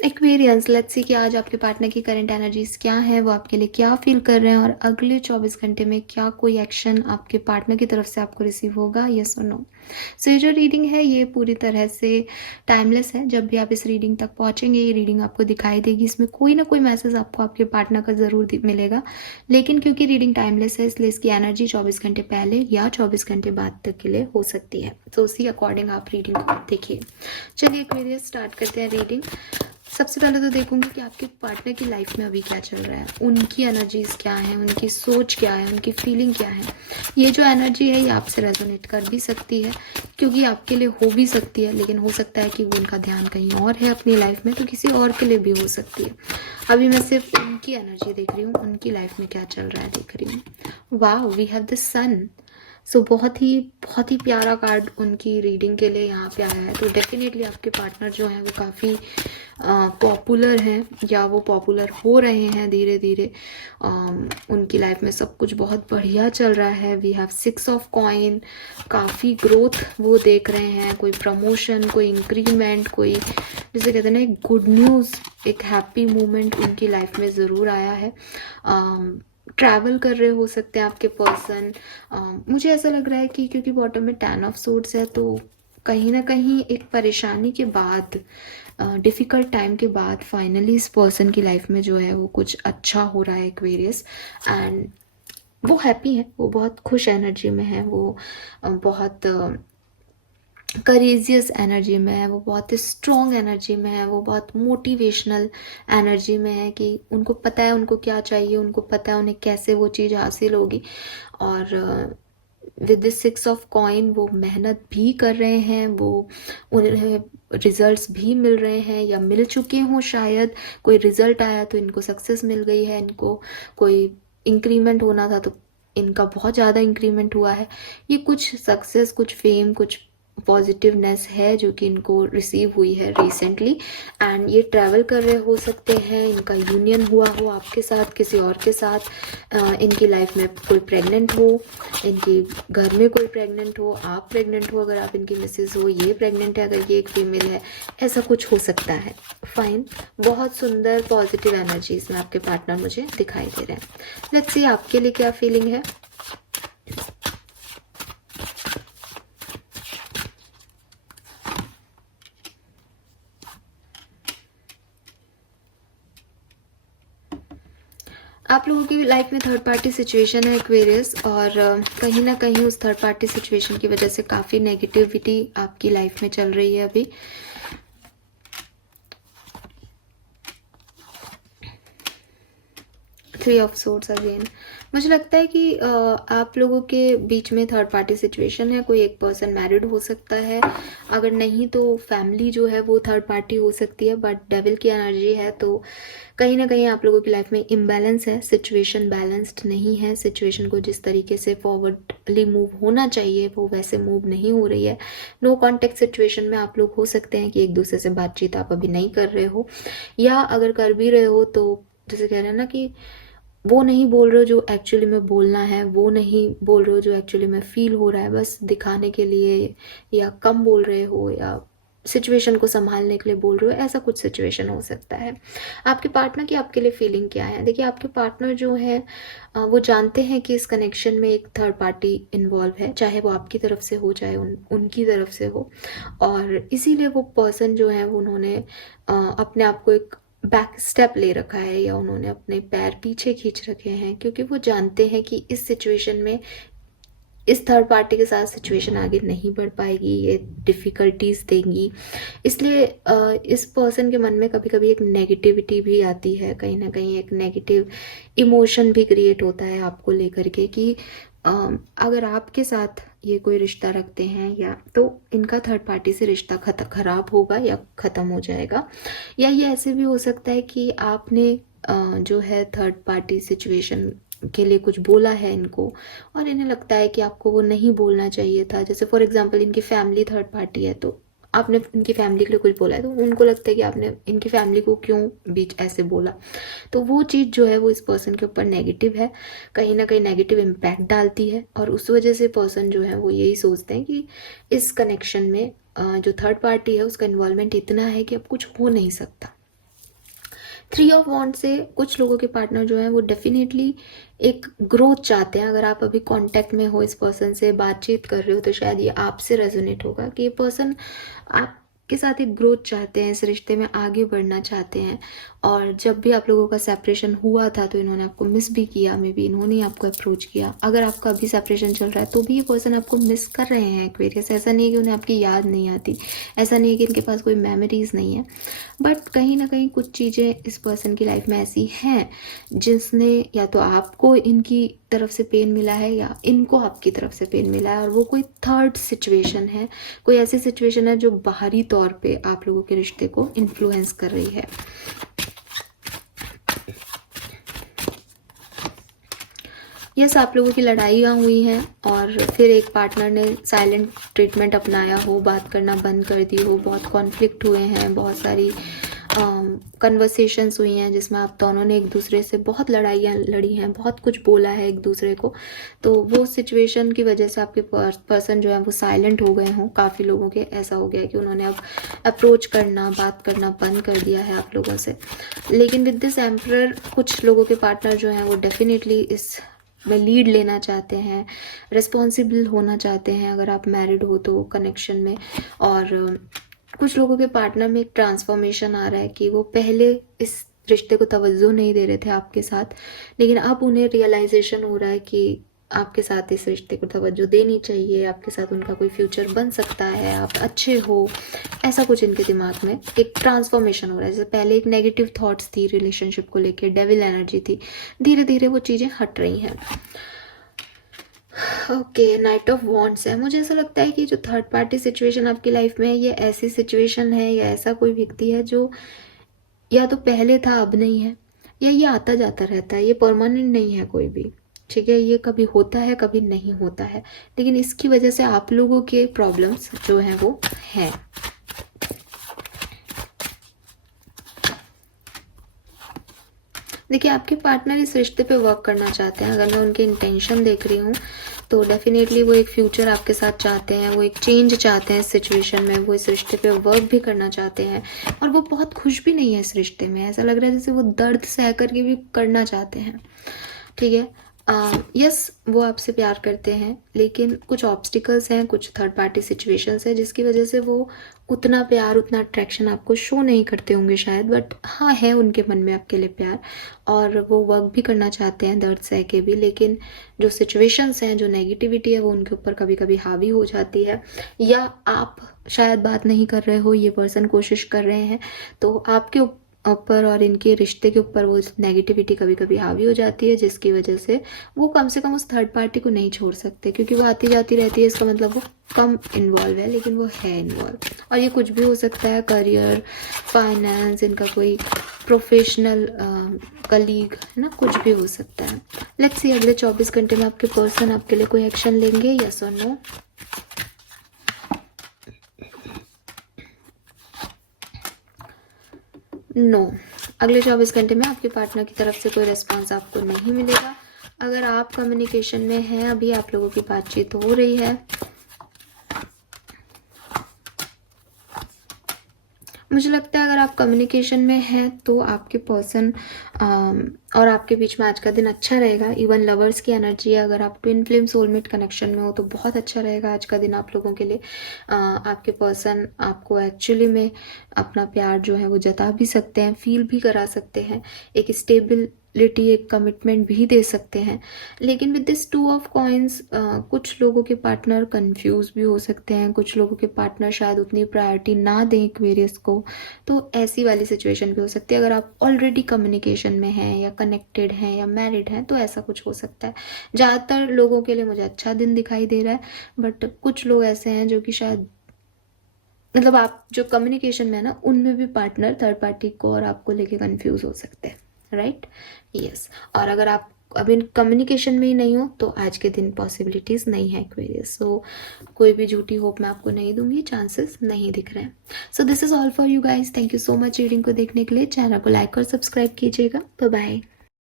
Aquarians, let's see कि आज आपके पार्टनर की करंट एनर्जीज क्या है, वो आपके लिए क्या फील कर रहे हैं और अगले 24 घंटे में क्या कोई एक्शन आपके पार्टनर की तरफ से आपको रिसीव होगा, यस और नो। सो ये जो रीडिंग है ये पूरी तरह से टाइमलेस है। जब भी आप इस रीडिंग तक पहुंचेंगे ये रीडिंग आपको दिखाई देगी, इसमें कोई ना कोई मैसेज आपको आपके पार्टनर का ज़रूर मिलेगा। लेकिन क्योंकि रीडिंग टाइमलेस है इसलिए इसकी एनर्जी 24 घंटे पहले या 24 घंटे बाद तक के लिए हो सकती है। तो उसी अकॉर्डिंग आप रीडिंग को देखिए। चलिए एक्वेरियस स्टार्ट करते हैं रीडिंग। सबसे पहले तो देखूंगी कि आपके पार्टनर की लाइफ में अभी क्या चल रहा है, उनकी एनर्जीज क्या है, उनकी सोच क्या है, उनकी फीलिंग क्या है। ये जो एनर्जी है ये आपसे रेजोनेट कर भी सकती है क्योंकि आपके लिए हो भी सकती है, लेकिन हो सकता है कि वो उनका ध्यान कहीं और है अपनी लाइफ में, तो किसी और के लिए भी हो सकती है। अभी मैं सिर्फ उनकी एनर्जी देख रही हूँ, उनकी लाइफ में क्या चल रहा है देख रही हूँ। वाह, वी हैव द सन। सो बहुत ही प्यारा कार्ड उनकी रीडिंग के लिए यहाँ पे आया है। तो डेफिनेटली आपके पार्टनर जो है वो काफ़ी पॉपुलर हैं या वो पॉपुलर हो रहे हैं धीरे धीरे। उनकी लाइफ में सब कुछ बहुत बढ़िया चल रहा है। वी हैव 6 ऑफ कॉइन, काफ़ी ग्रोथ वो देख रहे हैं, कोई प्रमोशन, कोई इंक्रीमेंट, कोई जैसे कहते हैं ना एक गुड न्यूज़, एक हैप्पी मोमेंट उनकी लाइफ में ज़रूर आया है। ट्रैवल कर रहे हो सकते हैं आपके पर्सन। मुझे ऐसा लग रहा है कि क्योंकि बॉटम में 10 ऑफ सूट्स है तो कहीं ना कहीं एक परेशानी के बाद, डिफ़िकल्ट टाइम के बाद फाइनली इस पर्सन की लाइफ में जो है वो कुछ अच्छा हो रहा है एक्वेरियस। एंड वो हैप्पी है, वो बहुत खुश एनर्जी में है, वो बहुत करेजियस एनर्जी में है, वो बहुत स्ट्रॉन्ग एनर्जी में है, वो बहुत मोटिवेशनल एनर्जी में है कि उनको पता है उनको क्या चाहिए, उनको पता है उन्हें कैसे वो चीज़ हासिल होगी। और विद दिस 6 ऑफ कॉइन वो मेहनत भी कर रहे हैं, वो उन्हें रिजल्ट्स भी मिल रहे हैं या मिल चुके हों शायद। कोई रिजल्ट आया तो इनको सक्सेस मिल गई है, इनको कोई इंक्रीमेंट होना था तो इनका बहुत ज़्यादा इंक्रीमेंट हुआ है। ये कुछ सक्सेस, कुछ फेम, कुछ पॉजिटिवनेस है जो कि इनको रिसीव हुई है रिसेंटली। एंड ये ट्रैवल कर रहे हो सकते हैं, इनका यूनियन हुआ हो आपके साथ, किसी और के साथ। इनकी लाइफ में कोई प्रेग्नेंट हो, इनके घर में कोई प्रेग्नेंट हो, आप प्रेग्नेंट हो, अगर आप इनकी मिसेज हो, ये प्रेग्नेंट है अगर ये एक फीमेल है, ऐसा कुछ हो सकता है। फाइन, बहुत सुंदर पॉजिटिव एनर्जीज में आपके पार्टनर मुझे दिखाई दे रहे हैं। लेट्स सी आपके लिए क्या फीलिंग है। आप लोगों की लाइफ में थर्ड पार्टी सिचुएशन है एक्वेरियस, और कहीं ना कहीं उस थर्ड पार्टी सिचुएशन की वजह से काफ़ी नेगेटिविटी आपकी लाइफ में चल रही है अभी। Three of swords again. मुझे लगता है कि आप लोगों के बीच में थर्ड पार्टी सिचुएशन है, कोई एक पर्सन मैरिड हो सकता है, अगर नहीं तो फैमिली जो है वो थर्ड पार्टी हो सकती है। बट डेविल की एनर्जी है तो कहीं ना कहीं आप लोगों की लाइफ में इम्बैलेंस है, सिचुएशन बैलेंस्ड नहीं है, सिचुएशन को जिस तरीके से फॉरवर्डली मूव होना चाहिए वो वैसे मूव नहीं हो रही है। नो कॉन्टेक्ट सिचुएशन में आप लोग हो सकते हैं कि एक दूसरे से बातचीत आप अभी नहीं कर रहे हो, या अगर कर भी रहे हो तो जैसे कह रहे हैं ना कि वो नहीं बोल रहे हो जो एक्चुअली में बोलना है, वो नहीं बोल रहे हो जो एक्चुअली में फील हो रहा है, बस दिखाने के लिए, या कम बोल रहे हो, या सिचुएशन को संभालने के लिए बोल रहे हो, ऐसा कुछ सिचुएशन हो सकता है। आपके पार्टनर की आपके लिए फीलिंग क्या है? देखिए आपके पार्टनर जो है वो जानते हैं कि इस कनेक्शन में एक थर्ड पार्टी इन्वॉल्व है, चाहे वो आपकी तरफ से हो चाहे उनकी तरफ से हो, और इसीलिए वो पर्सन जो है उन्होंने अपने आप को एक बैक स्टेप ले रखा है, या उन्होंने अपने पैर पीछे खींच रखे हैं, क्योंकि वो जानते हैं कि इस सिचुएशन में इस थर्ड पार्टी के साथ सिचुएशन आगे नहीं बढ़ पाएगी, ये डिफ़िकल्टीज देंगी। इसलिए इस पर्सन के मन में कभी कभी एक नेगेटिविटी भी आती है, कहीं ना कहीं एक नेगेटिव इमोशन भी क्रिएट होता है आपको लेकर के कि अगर आपके साथ ये कोई रिश्ता रखते हैं या तो इनका थर्ड पार्टी से रिश्ता खराब होगा या ख़त्म हो जाएगा। या ये ऐसे भी हो सकता है कि आपने जो है थर्ड पार्टी सिचुएशन के लिए कुछ बोला है इनको, और इन्हें लगता है कि आपको वो नहीं बोलना चाहिए था। जैसे फॉर एग्जांपल इनकी फैमिली थर्ड पार्टी है तो आपने इनकी फैमिली के लिए कुछ बोला है तो उनको लगता है कि आपने इनकी फैमिली को क्यों बीच ऐसे बोला। तो वो चीज़ जो है वो इस पर्सन के ऊपर नेगेटिव है, कहीं ना कहीं नेगेटिव इम्पैक्ट डालती है, और उस वजह से पर्सन जो है वो यही सोचते हैं कि इस कनेक्शन में जो थर्ड पार्टी है उसका इन्वॉल्वमेंट इतना है कि अब कुछ हो नहीं सकता। 3 ऑफ वॉन्ड से कुछ लोगों के पार्टनर जो हैं वो डेफिनेटली एक ग्रोथ चाहते हैं। अगर आप अभी कांटेक्ट में हो, इस पर्सन से बातचीत कर रहे हो, तो शायद ये आपसे रेजोनेट होगा कि ये पर्सन आपके साथ एक ग्रोथ चाहते हैं, इस रिश्ते में आगे बढ़ना चाहते हैं। और जब भी आप लोगों का सेपरेशन हुआ था तो इन्होंने आपको मिस भी किया, मे बी इन्होंने आपको अप्रोच किया। अगर आपका अभी सेपरेशन चल रहा है तो भी ये पर्सन आपको मिस कर रहे हैं एक्वेरियस। ऐसा नहीं है कि उन्हें आपकी याद नहीं आती, ऐसा नहीं है कि इनके पास कोई मेमोरीज नहीं है, बट कहीं ना कहीं कुछ चीज़ें इस पर्सन की लाइफ में ऐसी हैं जिसने या तो आपको इनकी तरफ से पेन मिला है या इनको आपकी तरफ से पेन मिला है। और वो कोई थर्ड सिचुएशन है, कोई ऐसी सिचुएशन है जो बाहरी तौर पे आप लोगों के रिश्ते को इन्फ्लुएंस कर रही है। यस, आप लोगों की लड़ाइयाँ हुई हैं और फिर एक पार्टनर ने साइलेंट ट्रीटमेंट अपनाया हो, बात करना बंद कर दी हो, बहुत कॉन्फ्लिक्ट हुए हैं, बहुत सारी कन्वर्सेशंस हुई हैं जिसमें आप दोनों ने एक दूसरे से बहुत लड़ाइयाँ लड़ी हैं, बहुत कुछ बोला है एक दूसरे को। तो वो सिचुएशन की वजह से आपके पर्सन जो है वो साइलेंट हो गए हों। काफ़ी लोगों के ऐसा हो गया है कि उन्होंने अब अप्रोच करना, बात करना बंद कर दिया है आप लोगों से। लेकिन विद दिस एम्परर कुछ लोगों के पार्टनर जो हैं वो डेफिनेटली इस में लीड लेना चाहते हैं, रिस्पॉन्सिबल होना चाहते हैं अगर आप मैरिड हो तो कनेक्शन में। और कुछ लोगों के पार्टनर में एक ट्रांसफॉर्मेशन आ रहा है कि वो पहले इस रिश्ते को तवज्जो नहीं दे रहे थे आपके साथ, लेकिन अब उन्हें रियलाइजेशन हो रहा है कि आपके साथ इस रिश्ते को तवज्जो देनी चाहिए, आपके साथ उनका कोई फ्यूचर बन सकता है, आप अच्छे हो, ऐसा कुछ इनके दिमाग में एक ट्रांसफॉर्मेशन हो रहा है। जैसे पहले एक नेगेटिव थॉट्स थी रिलेशनशिप को लेके, डेविल एनर्जी थी, धीरे धीरे वो चीज़ें हट रही हैं। ओके, नाइट ऑफ वॉन्ड्स है। मुझे ऐसा लगता है कि जो थर्ड पार्टी सिचुएशन आपकी लाइफ में है, ये ऐसी सिचुएशन है या ऐसा कोई व्यक्ति है जो या तो पहले था अब नहीं है, या ये आता जाता रहता है, ये परमानेंट नहीं है कोई भी। ठीक है, ये कभी होता है कभी नहीं होता है, लेकिन इसकी वजह से आप लोगों के प्रॉब्लम्स जो हैं वो हैं। देखिए, आपके पार्टनर इस रिश्ते पे वर्क करना चाहते हैं। अगर मैं उनके इंटेंशन देख रही हूँ तो डेफिनेटली वो एक फ्यूचर आपके साथ चाहते हैं, वो एक चेंज चाहते हैं इस सिचुएशन में, वो इस रिश्ते पे वर्क भी करना चाहते हैं। और वो बहुत खुश भी नहीं है इस रिश्ते में, ऐसा लग रहा है जैसे वो दर्द सह करके भी करना चाहते हैं। ठीक है, यस, वो आपसे प्यार करते हैं, लेकिन कुछ ऑब्स्टिकल्स हैं, कुछ थर्ड पार्टी सिचुएशंस हैं जिसकी वजह से वो उतना प्यार, उतना अट्रैक्शन आपको शो नहीं करते होंगे शायद, बट हाँ है उनके मन में आपके लिए प्यार और वो वर्क भी करना चाहते हैं दर्द सह के भी। लेकिन जो सिचुएशंस हैं, जो नेगेटिविटी है, वो उनके ऊपर कभी कभी हावी हो जाती है, या आप शायद बात नहीं कर रहे हो, ये पर्सन कोशिश कर रहे हैं, तो आपके ऊपर और इनके रिश्ते के ऊपर वो नेगेटिविटी कभी कभी हावी हो जाती है, जिसकी वजह से वो कम से कम उस थर्ड पार्टी को नहीं छोड़ सकते, क्योंकि वो आती जाती रहती है। इसका मतलब वो कम इन्वॉल्व है, लेकिन वो है इन्वॉल्व। और ये कुछ भी हो सकता है, करियर, फाइनेंस, इनका कोई प्रोफेशनल कलीग है ना, कुछ भी हो सकता है। लेट्स सी अगले 24 घंटे में आपके पर्सन आपके लिए कोई एक्शन लेंगे, यस और नो। नो, अगले 24 घंटे में आपके पार्टनर की तरफ से कोई रिस्पांस आपको नहीं मिलेगा। अगर आप कम्युनिकेशन में हैं, अभी आप लोगों की बातचीत हो रही है, मुझे लगता है अगर आप कम्युनिकेशन में हैं तो आपके पर्सन और आपके बीच में आज का दिन अच्छा रहेगा। इवन लवर्स की एनर्जी है, अगर आप ट्विन फ्लेम सोलमेट कनेक्शन में हो तो बहुत अच्छा रहेगा आज का दिन आप लोगों के लिए। आपके पर्सन आपको एक्चुअली में अपना प्यार जो है वो जता भी सकते हैं, फील भी करा सकते हैं, एक स्टेबिलिटी, एक कमिटमेंट भी दे सकते हैं। लेकिन विद दिस 2 ऑफ कॉइन्स कुछ लोगों के पार्टनर कंफ्यूज भी हो सकते हैं, कुछ लोगों के पार्टनर शायद उतनी प्रायोरिटी ना दें एक्वेरियस को, तो ऐसी वाली सिचुएशन भी हो सकती है। अगर आप ऑलरेडी कम्युनिकेशन में हैं या कनेक्टेड हैं या मैरिड हैं तो ऐसा कुछ हो सकता है। ज़्यादातर लोगों के लिए मुझे अच्छा दिन दिखाई दे रहा है, बट कुछ लोग ऐसे हैं जो कि शायद मतलब आप जो कम्युनिकेशन में है ना, उनमें भी पार्टनर थर्ड पार्टी को और आपको लेके कंफ्यूज हो सकते हैं, राइट? यस। और अगर आप अभी कम्युनिकेशन में ही नहीं हो तो आज के दिन पॉसिबिलिटीज नहीं है एक्वेरियस। सो कोई भी झूठी होप मैं आपको नहीं दूंगी, चांसेस नहीं दिख रहे हैं। So this is all for you guys. Thank you so much reading को देखने के लिए। चैनल को लाइक और सब्सक्राइब कीजिएगा। Bye bye.